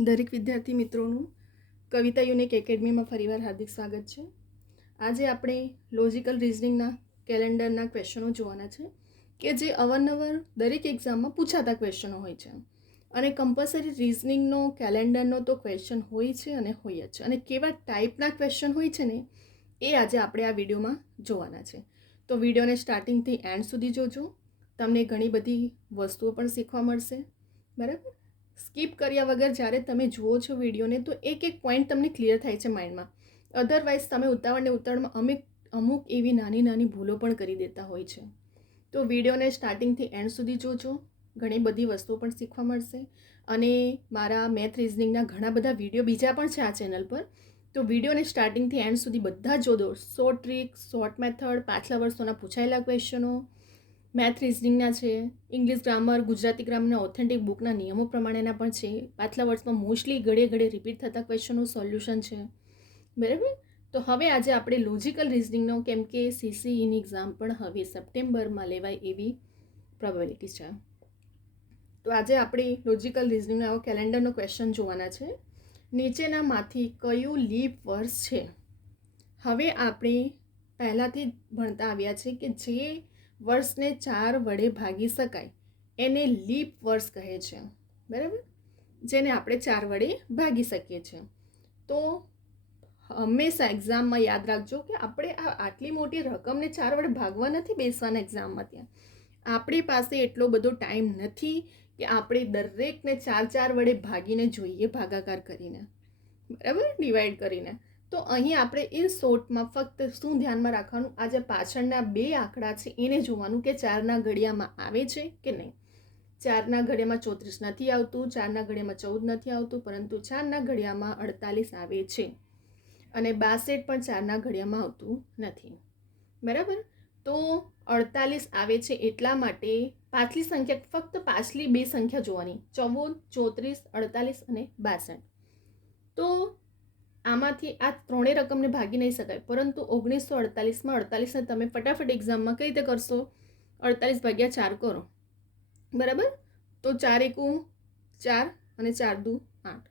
દરેક વિદ્યાર્થી મિત્રોનું કવિતા યુનિક એકેડમીમાં ફરીવાર હાર્દિક સ્વાગત છે. આજે આપણે લોજિકલ રિઝનિંગના કેલેન્ડરના ક્વેશ્ચનો જોવાના છે કે જે અવારનવાર દરેક એક્ઝામમાં પૂછાતા ક્વેશ્ચનો હોય છે. અને કમ્પલસરી રિઝનિંગનો કેલેન્ડરનો તો ક્વેશ્ચન હોય છે અને હોય જ છે. અને કેવા ટાઈપના ક્વેશ્ચન હોય છે ને એ આજે આપણે આ વિડીયોમાં જોવાના છે. તો વિડીયોને સ્ટાર્ટિંગથી એન્ડ સુધી જોજો. તમને ઘણી બધી વસ્તુઓ પણ શીખવા મળશે. બરાબર, સ્કીપ કર્યા વગર જ્યારે તમે જુઓ છો વિડીયોને તો એક એક પોઈન્ટ તમને ક્લિયર થાય છે માઇન્ડમાં. અધરવાઇઝ તમે ઉતાવળમાં અમુક એવી નાની નાની ભૂલો પણ કરી દેતા હોય છે. તો વિડીયોને સ્ટાર્ટિંગથી એન્ડ સુધી જોજો. ઘણી બધી વસ્તુઓ પણ શીખવા મળશે. અને મારા મેથ રિઝનિંગના ઘણા બધા વિડીયો બીજા પણ છે આ ચેનલ પર. તો વિડીયોને સ્ટાર્ટિંગથી એન્ડ સુધી બધા જ જોજો. શોર્ટ ટ્રીક, શોર્ટ મેથડ, પાછલા વર્ષોના પૂછાયેલા ક્વેશ્ચનો, મેથ રિઝનિંગના છે, ઇંગ્લિશ ગ્રામર, ગુજરાતી ગ્રામરના ઓથેન્ટિક બુકના નિયમો પ્રમાણેના પણ છે. પાછલા વર્ષમાં મોસ્ટલી ઘડે રિપીટ થતા ક્વેશ્ચનો સોલ્યુશન છે. બરાબર, તો હવે આજે આપણે લોજિકલ રિઝનિંગનો, કેમ કે સીસીઈની એક્ઝામ પણ હવે સપ્ટેમ્બરમાં લેવાય એવી પ્રોબેબિલિટી છે. તો આજે આપણે લોજિકલ રિઝનિંગનો આવો કેલેન્ડરનો ક્વેશ્ચન જોવાના છે. નીચેનામાંથી કયું લીપ વર્ષ છે? હવે આપણે પહેલાંથી ભણતા આવ્યા છે કે જે વર્ષને 4 વડે ભાગી શકાય એને લીપ વર્ષ કહે છે. બરાબર, જેને આપણે 4 વડે ભાગી શકીએ છીએ. તો હંમેશા એક્ઝામમાં યાદ રાખજો કે આપણે આટલી મોટી રકમને 4 વડે ભાગવા નથી બેસવાના એક્ઝામમાં. ત્યાં આપણી પાસે એટલો બધો ટાઈમ નથી કે આપણે દરેકને 4 વડે ભાગીને જોઈએ, ભાગાકાર કરીને, બરાબર, ડિવાઈડ કરીને. તો અહીં આપણે એ શોર્ટમાં ફક્ત શું ધ્યાનમાં રાખવાનું, આ જે પાછળના 2 આંકડા છે એને જોવાનું કે 4ના ઘડિયામાં આવે છે કે નહીં. 4ના ઘડિયામાં 34 નથી આવતું, 4ના ઘડિયામાં 14 નથી આવતું, પરંતુ 4ના ઘડિયામાં 48 આવે છે. અને 62 પણ 4ના ઘડિયામાં આવતું નથી. બરાબર, તો 48 આવે છે એટલા માટે પાછલી સંખ્યા, ફક્ત પાછલી 2 સંખ્યા જોવાની, 14, 34, 48 અને 62. તો આમાંથી આ ત્રણેય રકમને ભાગી નહીં શકાય, પરંતુ 1948માં 48ને તમે ફટાફટ એક્ઝામમાં કઈ રીતે કરશો? 48 ભાગ્યા 4 કરો. બરાબર, તો 4 એકુ 4 અને 4 દુ 8.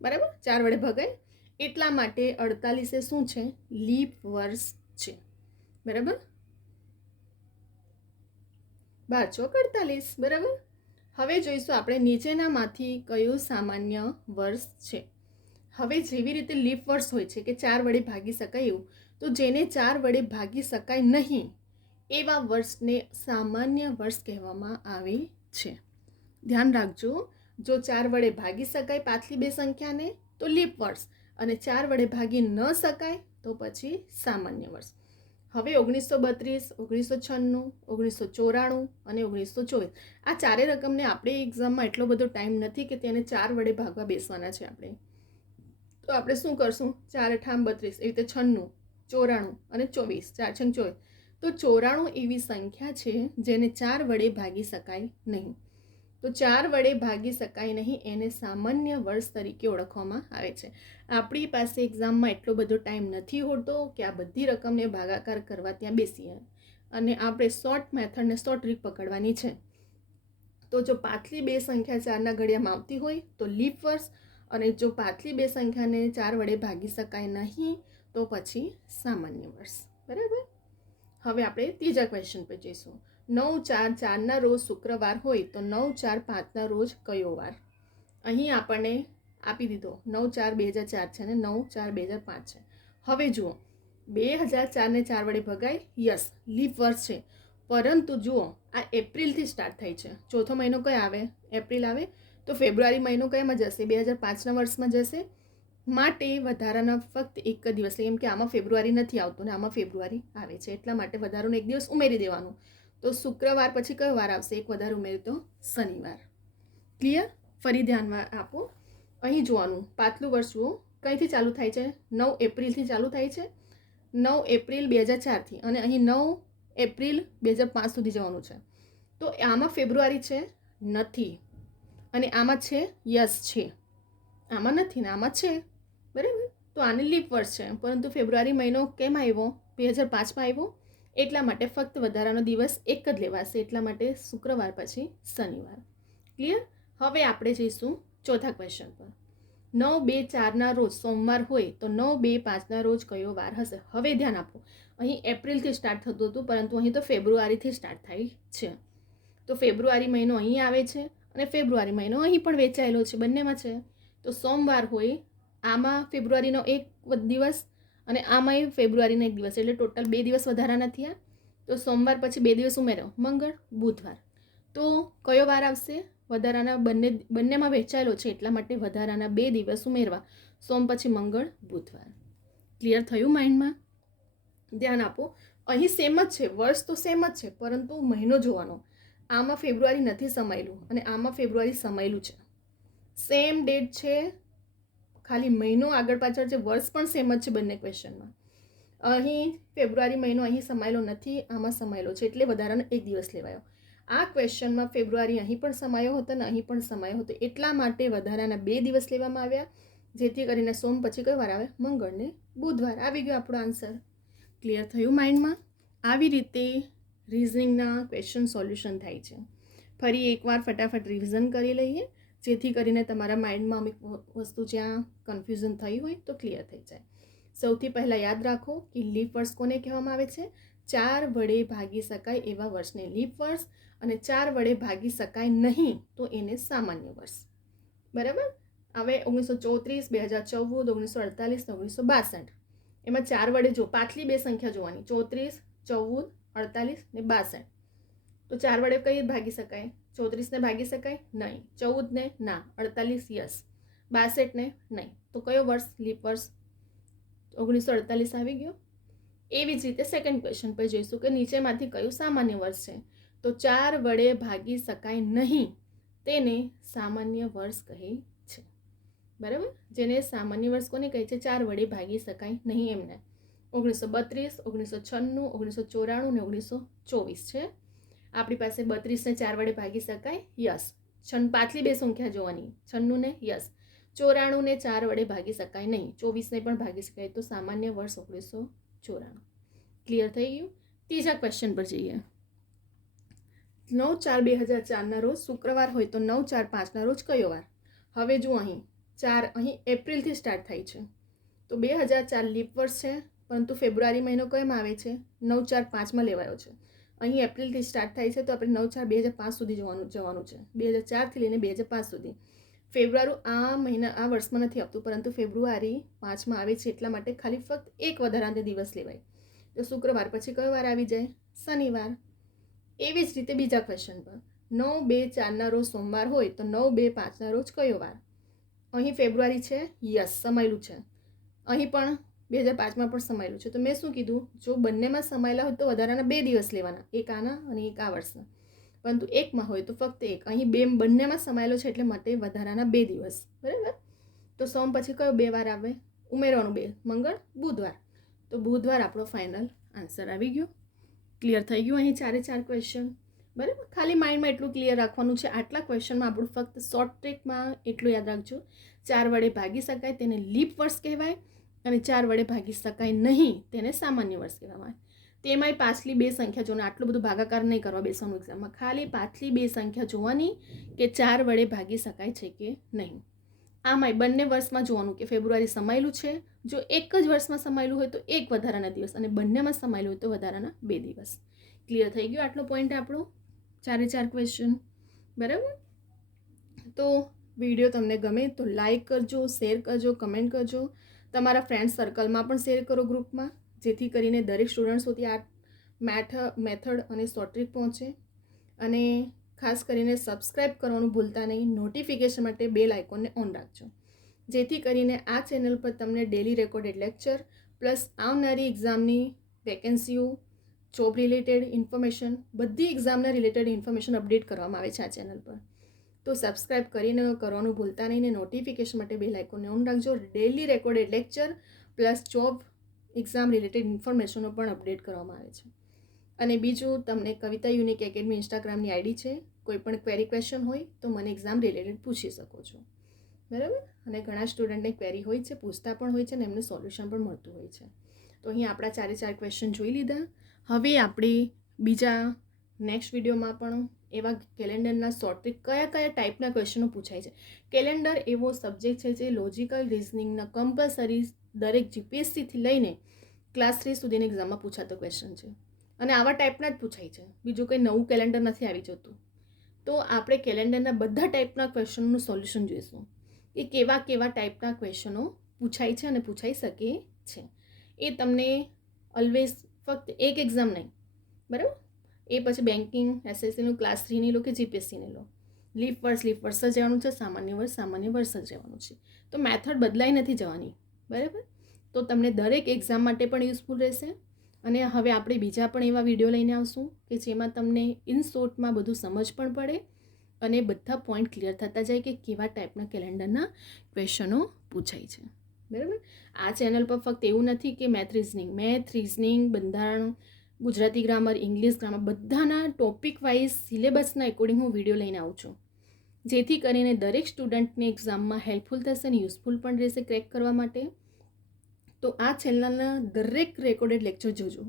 બરાબર, 4 વડે ભગાય. એટલા માટે 48 શું છે? લીપ વર્ષ છે. બરાબર, 12 ચોક 48. બરાબર, હવે જોઈશું આપણે નીચેનામાંથી કયું સામાન્ય વર્ષ છે. હવે જેવી રીતે લીપ વર્ષ હોય છે કે 4 વડે ભાગી શકાય એવું, તો જેને 4 વડે ભાગી શકાય નહીં એવા વર્ષને સામાન્ય વર્ષ કહેવામાં આવે છે. ધ્યાન રાખજો, જો 4 વડે ભાગી શકાય પાછલી 2 સંખ્યાને તો લીપ વર્ષ, અને 4 વડે ભાગી ન શકાય તો પછી સામાન્ય વર્ષ. હવે 1932, 1996, 1994 અને 1924 આ ચારેય રકમને આપણે એક્ઝામમાં એટલો બધો ટાઈમ નથી કે તેને 4 વડે ભાગવા બેસવાના છે આપણે. તો આપણે શું કરશું? 4 8 32, એવી રીતે 96, 94 અને 24, 4 6 24. તો 94 એવી સંખ્યા છે જેને 4 વડે ભાગી શકાય નહીં. તો 4 વડે ભાગી શકાય નહીં એને સામાન્ય વર્ષ તરીકે ઓળખવામાં આવે છે. આપણી પાસે એક્ઝામમાં એટલો બધો ટાઈમ નથી હોતો કે આ બધી રકમને ભાગાકાર કરવા ત્યાં બેસીએ, અને આપણે શોર્ટ મેથડને શોર્ટ ટ્રીક પકડવાની છે. તો જો પાછલી 2 સંખ્યા 4ના ઘડિયામાં આવતી હોય તો લીપ વર્ષ, અને જો પાછલી 2 સંખ્યાને 4 વડે ભાગી શકાય નહીં તો પછી સામાન્ય વર્ષ. બરાબર, હવે આપણે ત્રીજા ક્વેશ્ચન પર જઈશું. 9/4/4ના રોજ શુક્રવાર હોય તો 9/4/5ના રોજ કયો વાર? અહીં આપણને આપી દીધો 9/4/2004 છે અને 9/4/2005 છે. હવે જુઓ, 2004ને 4 વડે ભગાય, યસ, લીપ વર્ષ છે. પરંતુ જુઓ, આ એપ્રિલથી સ્ટાર્ટ થાય છે. ચોથો મહિનો કયો આવે? એપ્રિલ આવે. તો ફેબ્રુઆરી મહિનો કયામાં જશે? 2005ના વર્ષમાં જશે. માટે વધારાના ફક્ત એક જ દિવસ, કેમ કે આમાં ફેબ્રુઆરી નથી આવતો ને આમાં ફેબ્રુઆરી આવે છે, એટલા માટે વધારાનો એક દિવસ ઉમેરી દેવાનું. તો શુક્રવાર પછી કયો વાર આવશે? એક વધારે ઉમેરી તો શનિવાર. ક્લિયર? ફરી ધ્યાનમાં આપો. અહીં જોવાનું, પાછલું વર્ષ જુઓ, કંઈથી ચાલુ થાય છે? 9 એપ્રિલથી ચાલુ થાય છે. 9 એપ્રિલ 2004થી, અને અહીં 9 એપ્રિલ 2005 સુધી જવાનું છે. તો આમાં ફેબ્રુઆરી છે? નથી. અને આમાં છે? યસ છે. આમાં નથી ને આમાં છે. બરાબર, તો આને લીપ વર્ષ છે, પરંતુ ફેબ્રુઆરી મહિનો કેમ આવ્યો? 2005માં આવ્યો. એટલા માટે ફક્ત વધારાનો દિવસ એક જ લેવાશે, એટલા માટે શુક્રવાર પછી શનિવાર. ક્લિયર? હવે આપણે જઈશું ચોથા ક્વેશ્ચન પર. 9/2/4 રોજ સોમવાર હોય તો 9/2/5 રોજ કયો વાર હશે? હવે ધ્યાન આપો, અહીં એપ્રિલથી સ્ટાર્ટ થતું હતું, પરંતુ અહીં તો ફેબ્રુઆરીથી સ્ટાર્ટ થાય છે. તો ફેબ્રુઆરી મહિનો અહીં આવે છે અને ફેબ્રુઆરી મહિનો અહીં પણ વેચાયેલો છે, બંનેમાં છે. તો સોમવાર હોય, આમાં ફેબ્રુઆરીનો એક દિવસ અને આમાંય ફેબ્રુઆરીનો એક દિવસ, એટલે ટોટલ 2 દિવસ વધારાના થયા. તો સોમવાર પછી 2 દિવસ ઉમેરો, મંગળ બુધવાર. તો કયો વાર આવશે? વધારાના બંનેમાં વહેંચાયેલો છે એટલા માટે વધારાના 2 દિવસ ઉમેરવા, સોમ પછી મંગળ બુધવાર. ક્લિયર થયું માઇન્ડમાં? ધ્યાન આપો, અહીં સેમ જ છે, વર્ષ તો સેમ જ છે, પરંતુ મહિનો જોવાનો. આમાં ફેબ્રુઆરી નથી સમાયેલું અને આમાં ફેબ્રુઆરી સમાયેલું છે. સેમ ડેટ છે, ખાલી મહિનો આગળ પાછળ છે, વર્ષ પણ સેમ જ છે બંને ક્વેશ્ચનમાં. અહીં ફેબ્રુઆરી મહિનો અહીં સમાયેલો નથી, આમાં સમાયેલો છે, એટલે વધારાનો 1 દિવસ લેવાયો. આ ક્વેશ્ચનમાં ફેબ્રુઆરી અહીં પણ સમાયો હતો અને અહીં પણ સમાયો હતો, એટલા માટે વધારાના 2 દિવસ લેવામાં આવ્યા, જેથી કરીને સોમ પછી કયો વાર આવે? મંગળ ને બુધવાર. આવી ગયો આપણો આન્સર. ક્લિયર થયું માઇન્ડમાં? આવી રીતે રિઝનિંગના ક્વેશ્ચન સોલ્યુશન થાય છે. ફરી એકવાર ફટાફટ રિવિઝન કરી લઈએ, જેથી કરીને તમારા માઇન્ડમાં અમુક વસ્તુ જ્યાં કન્ફ્યુઝન થઈ હોય તો ક્લિયર થઈ જાય. સૌથી પહેલાં યાદ રાખો કે લીપ વર્ષ કોને કહેવામાં આવે છે? 4 વડે ભાગી શકાય એવા વર્ષને લીપ વર્ષ, અને 4 વડે ભાગી શકાય નહીં તો એને સામાન્ય વર્ષ. બરાબર? હવે 1934, 2014, 1948, 1962, એમાં 4 વડે જો પાછલી 2 સંખ્યા જોવાની, 34, 14, 48 ને 62. તો 4 વડે કઈ ભાગી શકાય? 34 ને ભાગી શકાય? નહીં. 14 ને ના. 48 યસ. 62 ને નહીં. તો કયો વર્ષ? લીપ વર્ષ. 1948 આવી ગયો. એવી જ રીતે સેકન્ડ ક્વેશ્ચન પર જોઈશું કે નીચેમાંથી કયું સામાન્ય વર્ષ છે? તો 4 વડે ભાગી શકાય નહીં તેને સામાન્ય વર્ષ કહે છે. બરાબર? જેને સામાન્ય વર્ષ કોને કહે છે? 4 વડે ભાગી શકાય નહીં એમને. 1932, 1996, 1994 ને 1924 છે. આપણી પાસે 32 ને 4 વડે ભાગી શકાય? યસ. પાછલી 2 સંખ્યા જોવાની, 96 ને યસ. 94 ને 4 વડે ભાગી શકાય નહીં, 24 ને પણ ભાગી શકાય, તો સામાન્ય વર્ષ 1994. ક્લિયર થઈ ગયું? ત્રીજા ક્વેશ્ચન પર જઈએ. 9/4/2004 રોજ શુક્રવાર હોય તો 9/4/5 રોજ કયો વાર? હવે જુઓ, અહીં 4 અહીં એપ્રિલથી સ્ટાર્ટ થાય છે, તો 2004 લીપ વર્ષ છે, પરંતુ ફેબ્રુઆરી મહિનો કયામાં આવે છે? 9/4/5માં લેવાયો છે. અહીં એપ્રિલથી સ્ટાર્ટ થાય છે, તો આપણે 9/4/2005 સુધી જવાનું છે, 2004થી લઈને 2005 સુધી. ફેબ્રુઆરી આ વર્ષમાં નથી આવતું, પરંતુ ફેબ્રુઆરી 5માં આવે છે, એટલા માટે ખાલી ફક્ત એક વધારાનો દિવસ લેવાય. તો શુક્રવાર પછી કયો વાર આવી જાય? શનિવાર. એવી જ રીતે બીજા ક્વેશ્ચન પર 9/2/4 રોજ સોમવાર હોય તો 9/2/5 રોજ કયો વાર? અહીં ફેબ્રુઆરી છે, યસ, સમાયેલું છે. અહીં પણ 2005માં પણ સમાયેલું છે. તો મેં શું કીધું? જો બંનેમાં સમાયેલા હોય તો વધારાના 2 દિવસ લેવાના, એક આના અને એક આ વર્ષના. પરંતુ એકમાં હોય તો ફક્ત એક. અહીં બંનેમાં સમાયેલો છે, એટલે માટે વધારાના 2 દિવસ. બરાબર? તો સોમ પછી કયો 2 વાર આવે? ઉમેરવાનું 2, મંગળ બુધવાર. તો બુધવાર આપણો ફાઇનલ આન્સર આવી ગયો. ક્લિયર થઈ ગયું અહીં 4 ક્વેશ્ચન? બરાબર? ખાલી માઇન્ડમાં એટલું ક્લિયર રાખવાનું છે. આટલા ક્વેશ્ચનમાં આપણું ફક્ત શોર્ટ ટ્રીકમાં એટલું યાદ રાખજો, 4 વડે ભાગી શકાય તેને લીપ વર્ષ કહેવાય, અને 4 વડે ભાગી શકાય નહીં તેને સામાન્ય વર્ષ કહેવામાં આવે. તેમાંય પાછલી 2 સંખ્યા જોવાની, આટલું બધું ભાગાકાર નહીં કરવા બેસવાનું એક્ઝામમાં, ખાલી પાછલી 2 સંખ્યા જોવાની કે 4 વડે ભાગી શકાય છે કે નહીં. આમાંય બંને વર્ષમાં જોવાનું કે ફેબ્રુઆરી સમાયેલું છે, જો એક જ વર્ષમાં સમાયેલું હોય તો એક વધારાના દિવસ, અને બંનેમાં સમાયેલું હોય તો વધારાના 2 દિવસ. ક્લિયર થઈ ગયો આટલો પોઈન્ટ આપણો? 4 ક્વેશ્ચન. બરાબર? તો વિડીયો તમને ગમે તો લાઈક કરજો, શેર કરજો, કમેન્ટ કરજો, તમારા ફ્રેન્ડ સર્કલમાં પણ શેર કરો ગ્રુપમાં, જેથી કરીને દરેક સ્ટુડન્ટ સુધી આ મેથડ અને શોર્ટ ટ્રીક પહોંચે. અને ખાસ કરીને સબસ્ક્રાઈબ કરવાનું ભૂલતા નહીં. નોટિફિકેશન માટે બેલ આઇકોનને ઓન રાખજો, જેથી કરીને આ ચેનલ પર તમને ડેલી રેકોર્ડેડ લેક્ચર પ્લસ આવનારી એક્ઝામની વેકેન્સીઓ, જોબ રિલેટેડ ઇન્ફોર્મેશન, બધી એક્ઝામના રિલેટેડ ઇન્ફોર્મેશન અપડેટ કરવામાં આવે છે આ ચેનલ પર. તો સબસ્ક્રાઈબ કરીને કરવાનું ભૂલતા નહીં ને નોટિફિકેશન માટે બેલ આઇકોનને ઓન રાખજો. Daily recorded lecture plus job exam related ઇન્ફોર્મેશનો પણ અપડેટ કરવામાં આવે છે. અને બીજું, તમને કવિતા યુનિક એકેડમી ઇન્સ્ટાગ્રામની આઈડી છે, કોઈ પણ ક્વેરી ક્વેશ્ચન હોય તો મને એક્ઝામ રિલેટેડ પૂછી શકો છો. બરાબર? અને ઘણા સ્ટુડન્ટને ક્વેરી હોય છે, પૂછતા પણ હોય છે, અને એમને સોલ્યુશન પણ મળતું હોય છે. તો અહીં આપણા 4 ક્વેશ્ચન જોઈ લીધા. હવે આપણે બીજા નેક્સ્ટ વિડીયોમાં પણ એવા કેલેન્ડરના શોર્ટ ટ્રિક કયા કયા ટાઈપના ક્વેશ્ચનો પૂછાય છે. કેલેન્ડર એવો સબ્જેક્ટ છે જે લોજિકલ રિઝનિંગના કમ્પલસરી દરેક જીપીએસસીથી લઈને ક્લાસ 3 સુધીની એક્ઝામમાં પૂછાતો ક્વેશ્ચન છે અને આવા ટાઈપના જ પૂછાય છે. બીજું કંઈ નવું કેલેન્ડર નથી આવી જતું. તો આપણે કેલેન્ડરના બધા ટાઈપના ક્વેશ્ચનનું સોલ્યુશન જોઈશું કે કેવા કેવા ટાઈપના ક્વેશ્ચનો પૂછાય છે અને પૂછાઈ શકે છે. એ તમને ઓલવેઝ ફક્ત એક એક્ઝામ નહીં, બરાબર, એ પછી બેન્કિંગ, એસએસસીનું ક્લાસ 3ની લો કે જીપીએસસીની લો, લીપ વર્ષ જ રહેવાનું છે, સામાન્ય વર્ષ જ રહેવાનું છે. તો મેથડ બદલાઈ નથી જવાની, બરાબર. તો તમને દરેક એક્ઝામ માટે પણ યુઝફુલ રહેશે. અને હવે આપણે બીજા પણ એવા વિડીયો લઈને આવશું કે જેમાં તમને ઇન શોર્ટમાં બધું સમજ પણ પડે અને બધા પોઈન્ટ ક્લિયર થતા જાય કે કેવા ટાઈપના કેલેન્ડરના ક્વેશ્ચનો પૂછાય છે, બરાબર. આ ચેનલ પર ફક્ત એવું નથી કે મેથ રિઝનિંગ, બંધારણ, ગુજરાતી ગ્રામર, ઇંગ્લિશ ગ્રામર બધાના ટોપિક વાઇઝ સિલેબસના એકોર્ડિંગ હું વિડીયો લઈને આવું છું, જેથી કરીને દરેક સ્ટુડન્ટને એક્ઝામમાં હેલ્પફુલ થશે અને યુઝફુલ પણ રહેશે ક્રેક કરવા માટે. તો આ ચેનલના દરેક રેકોર્ડેડ લેક્ચર જોજો,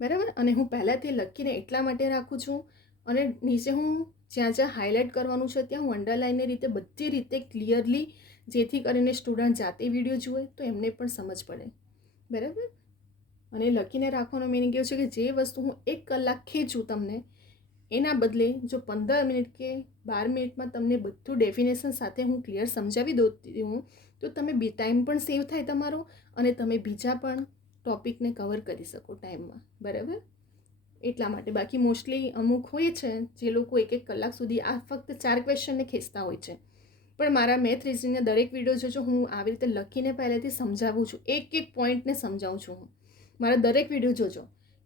બરાબર. અને હું પહેલાંથી લખીને એટલા માટે રાખું છું અને નીચે હું જ્યાં જ્યાં હાઇલાઇટ કરવાનું છે ત્યાં હું અંડરલાઇનની રીતે બધી રીતે ક્લિયરલી, જેથી કરીને સ્ટુડન્ટ જાતે વિડીયો જુએ તો એમને પણ સમજ પડે, બરાબર. અને લખીને રાખવાનો મિનિંગ એવું છે કે જે વસ્તુ હું 1 કલાક ખેંચું તમને, એના બદલે જો 15 મિનિટ કે 12 મિનિટમાં તમને બધું ડેફિનેશન સાથે હું ક્લિયર સમજાવી દઉં તો તમે ટાઈમ પણ સેવ થાય તમારો અને તમે બીજા પણ ટોપિકને કવર કરી શકો ટાઈમમાં, બરાબર. એટલા માટે. બાકી મોસ્ટલી અમુક હોય છે જે લોકો 1 કલાક સુધી આ ફક્ત 4 ક્વેશ્ચનને ખેંચતા હોય છે, પણ મારા મેથ રિઝનિંગના દરેક વિડીયો જોજો, હું આવી રીતે લખીને પહેલેથી સમજાવું છું, એક પોઈન્ટને સમજાવું છું. હું મારા દરેક વિડીયો જોજો,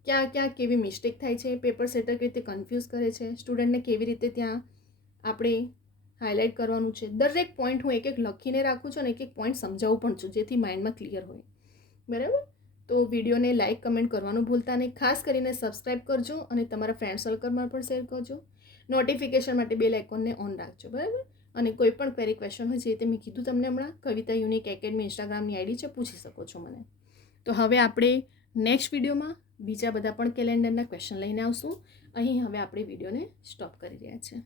ક્યાં ક્યાં કેવી મિસ્ટેક થાય છે, પેપર સેટર કેવી રીતે કન્ફ્યુઝ કરે છે, સ્ટુડન્ટને કેવી રીતે ત્યાં આપણે હાઇલાઇટ કરવાનું છે. દરેક પોઈન્ટ હું એક લખીને રાખું છું અને એક પોઈન્ટ સમજાવું પણ છું, જેથી માઇન્ડમાં ક્લિયર હોય, બરાબર. તો વિડીયોને લાઇક, કમેન્ટ કરવાનું ભૂલતા નહીં. ખાસ કરીને સબસ્ક્રાઈબ કરજો અને તમારા ફ્રેન્ડ સર્કલમાં પણ શેર કરજો. નોટિફિકેશન માટે બેલ આઇકોનને ઓન રાખજો, બરાબર. અને કોઈ પણ ક્વેરી ક્વેશ્ચન હોય જે તે મેં કીધું તમને હમણાં, કવિતા યુનિક એકેડમી ઇન્સ્ટાગ્રામની આઈડી છે, પૂછી શકો છો મને. તો હવે આપણે નેક્સ્ટ વિડીયોમાં બીજા બધા પણ કેલેન્ડરના ક્વેશ્ચન લઈને આવશું. અહીં હવે આપણે વિડીયોને સ્ટોપ કરી રહ્યા છીએ.